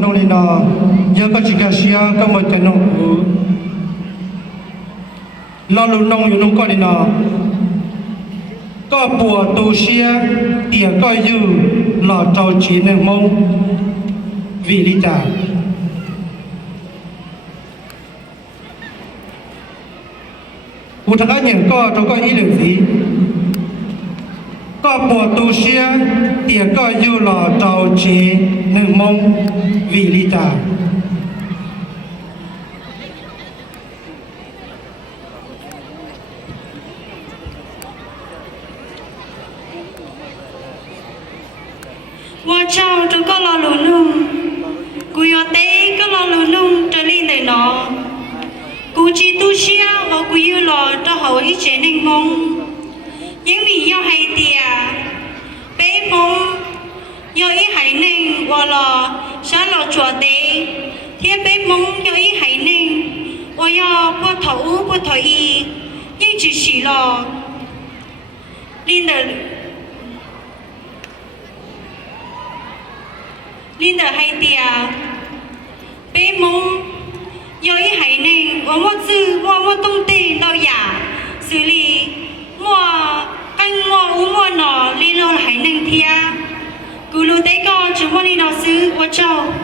nông đi nọ giờ có chỉ cả xia có một cái nông lo lù nôngอยู่นงก็đi nọ có bùa tu xia tiền có dư lọ trâu chỉ nâng mông vì lý trả cụ thằng cá nhân có trong có ý lượng gì có bùa tu xia tiền có dư lọ trâu chỉ nâng mông vì lý trả Wa chào cho có lo lù nung, cú yo té có lo lù nung trở lên đời nó, cú chỉ tu xia và cú yêu lo cho hậu ít chế nên mong, những vì yo hay tiề, bé mong, yo ít hay nên và lo sáng lo chùa té, thiên bé mong yo ít hay nên, và yo bắt thầu y, nhưng chỉ xí lo, lên đời linh đời hay tiề bé mông yo ý hay nên và mua chữ và mua tung tiền đâu giả xử lý mua canh mua nọ linh lo hay nên thia cú lô tế con chúng mua đi nọ xứ và châu